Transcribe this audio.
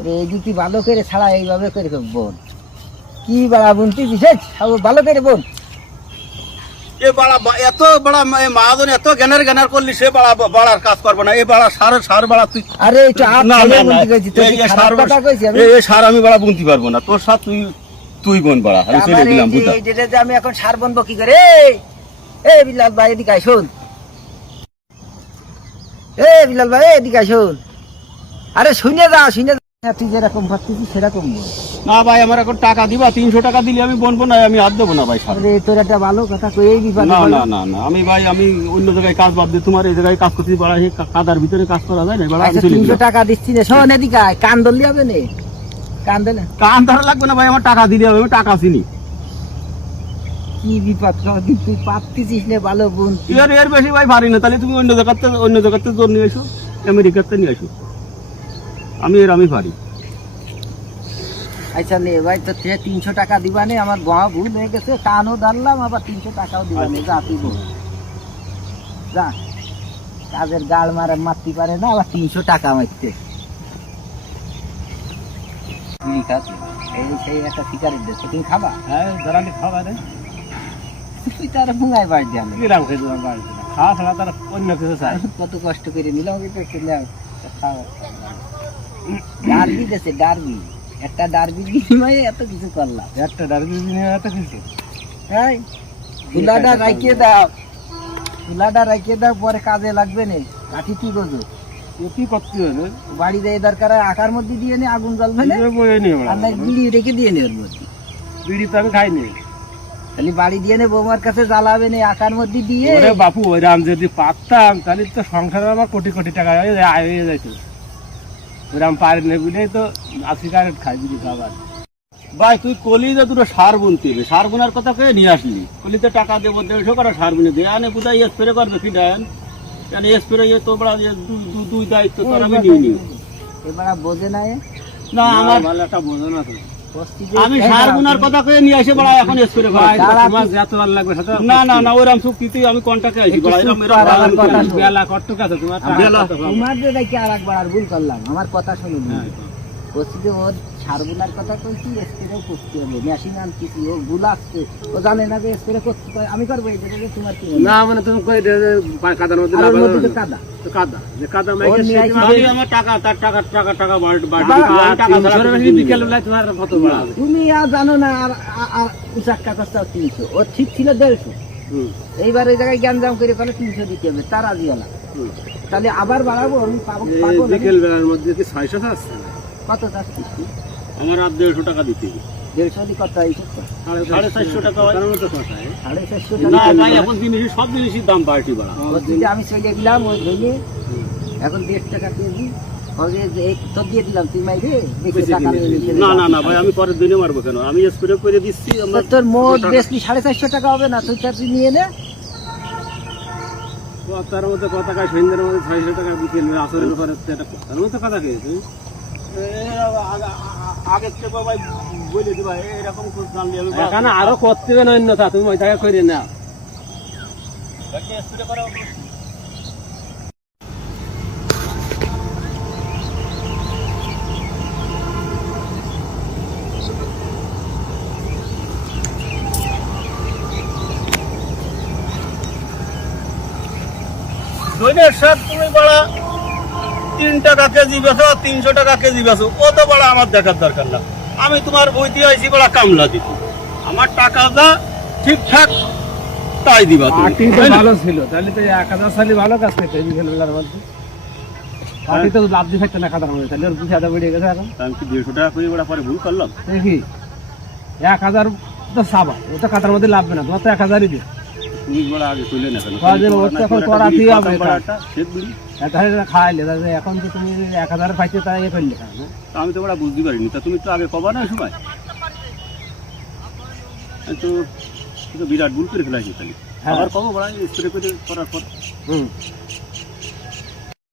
এই যদি ভালো করে ছাড়া এইভাবে করে বোন কি বাড়া বুনতি বিশেষ ভালো করে বোন এ বাড়া এত বড় মহাজন এত জ্ঞানের করলি সে বাড়ার কাজ করবে না এই বাড়া সার বাড়া তুই আরে এটা বুনতি কইছি তো খারাপ কথা কইছি আমি এই সার আমি বাড়া বুনতে পারবো না তোর সাথ তুই বোন বাড়া আমি ছেড়ে দিলাম বুঝা এই যে আমি এখন সার বুনবো কি করে এই বিলাল ভাই এদিকে আয় শোন এই বিলাল ভাই এদিকে আয় শোন আরে শুনে যা তুই যেরকম ভাবছিস সেরকম বল না ভাই আমার এখন টাকা দিবা 300 টাকা দিলে আমি বনবো না আমি হাত দেবো না ভাই সার তোর একটা ভালো কথা কই এই বিপদ না না না না আমি ভাই আমি অন্য জায়গায় কাজ বাদ দিয়ে তোমার এই জায়গায় কাজ করতে বাড়া কাদার ভিতরে কাজ করা যায় না বাড়া আমি 300 টাকা দিচ্ছি না শোন এদিকে আয় কান ধরলি হবে না কান ধরে কান ধরা লাগবে না ভাই আমার টাকা দিলে হবে আমি টাকা চিনি কি বিপদ তুই পাচ্ছিস না ভালো বোন এর বেশি ভাই পারি না তাহলে তুমি অন্য জায়গাতে জোর নিয়ে এসো আমেরিকাতে নিয়ে এসো আমি পারি আচ্ছা নে ভাই তো 300 টাকা দিবা নে আমার বাবা ভুল হয়ে গেছে কানও ধরলাম আবার 300 টাকাও দিবা নে যা তুই বল যা কাজের গাল মারে মারতে পারে না আবার 300 টাকা মারতে তুই খাচ্ছিস এই সেই একটা সিগারেট দে তুমি খাবা হ্যাঁ ধরালি খাওয়া রে তুই তার ভুঙায় বাড়ি দেন কিরাম খেয়ে তোমার বাড়িতে খাওয়া ছাড়া তার অন্য কিছু চাই কত কষ্ট করে নিলাম একটু নাও খাওয়া ডারবি দেশে ডারবি একটা ডারবির বিনিময়ে এত কিছু করলাম একটা ডারবি বিনিময়ে এত কিছু হ্যাঁ ফুলাটা রাখিয়ে দাও পরে কাজে লাগবে না কাঠি কি করবো কি করতে হবে বাড়ি দেয় দরকার আকার মধ্যে দিয়ে নে আগুন জ্বলবে না আর না বিড়ি রেখে দিয়ে নে ওর মধ্যে বিড়ি তো আমি খাইনি খালি বাড়ি দিয়ে নে বৌমার কাছে জ্বালাবে না আকার মধ্যে দিয়ে বাপু ওইরাম যদি পারতাম তাহলে তো সংসারে আমার কোটি কোটি টাকা হয়ে যাইতো ওইরাম পারি না বুঝলেই তো সিগারেট খাই বিড়ি খাবার ভাই তুই কলিতে দুটো সার বুনতে হবে সার বোনার কথা কে নিয়ে আসলি কলিতে টাকা দেবো 150 করে সার বুনে দে আনে কোথায় স্প্রে করবে কি দেন কেন স্প্রে তো বড় দুই দায়িত্ব তোর আমি নিয়ে নিই এবার বোঝে না না আমার ভালো একটা বোঝে না তো আমি সার বোনার কথা কে নিয়ে আসে বড় এখন স্প্রে করে তোমার যত ভালো লাগবে সেটা না না না ওরম চুক্তিতে আমি কন্টাক্টে আইছি বড় এরকম বেলা কট্টক আছে তোমার তোমার যে দেখি আরেকবার আর ভুল করলাম আমার কথা শুনুন পশ্চিমে ওর সারগুলার কথা কইছি স্প্রেও করতে হবে মেশিন আনতেছি ও ভুল আসছে ও জানে না যে স্প্রে করতে হয় আমি করবো এই যে তোমার কি না মানে তুমি কই কাদার মধ্যে কাদা তো কাদা যে কাদা মাইকে আমার টাকা তার টাকা বাড়ি বিকেল বেলায় তোমার কত বড় তুমি আর জানো না আর উচাক্কা কষ্ট 300 ও ঠিক ছিল 150 এইবার ওই জায়গায় জ্ঞানজাম করে ফেলে 300 দিতে হবে তার রাজি হলাম তাহলে আবার বাড়াবো আমি পাবো বিকেল বেলার মধ্যে কি 600 আসছে কত চাচ্ছিস আমার আর 150 টাকা দিতে 150 দি কত হইছে 450 টাকা হয় তো কথা 450 না টাকা ভাই এখন সব জিনিসের দাম বাড়তি বাড়া যদি আমি চলে গেলাম ওই ধরে এখন 150 টাকা কেজি তোর দিয়ে দিলাম তুই মাইরে না না না ভাই আমি পরের দিনে মারবো কেন আমি স্প্রে করে দিচ্ছি তোর মোট বেশি 450 টাকা হবে না তুই চারটি নিয়ে নে তার মধ্যে কথা কাজ সন্ধ্যের মধ্যে 600 টাকা বিকেল আসরের পরে তার মধ্যে কথা খেয়েছে আগে থেকে ভাই বলে দিবা এরকম জানলে আমি এখানে আরো করতে হবে না অন্যথা তুমি ওই জায়গা করে না স্প্রে করা দইনের শাক তুমি বড়া 3 টাকা কেজি বেচো 300 টাকা কেজি বেচো ও তো বড় আমার দেখার দরকার না আমি তোমার বইতে আইছি বড় কামলা দিত আমার টাকা যা ঠিকঠাক তাই দিবা তুমি ভালো ছিল তাহলে তো 1000 সালে ভালো কাজ করতে বিকেল বেলার মধ্যে পার্টি তো লাভ দি থাকতে না কাদার মধ্যে তাহলে ওর পিছে আদা বেড়ে গেছে এখন আমি কি 150 টাকা করে বড় পরে ভুল করলাম দেখি 1000 তো সাবা ও তো কাদার মধ্যে লাভ না তোমার তো 1000ই দিও তুমি বড় আগে কইলে না কেন কাজের ওর তো এখন করাতেই হবে বড়টা শেষ বিড়ি এটা খাইলে এখন তো তুমি 1000 পাইতে তাই এ করলে কেন আমি তো বড় বুঝতে পারিনি তা তুমি তো আগে কবা না সময় তো বিরাট ভুল করে ফেলাইছি খালি আবার কম বড় স্প্রে করে করার পর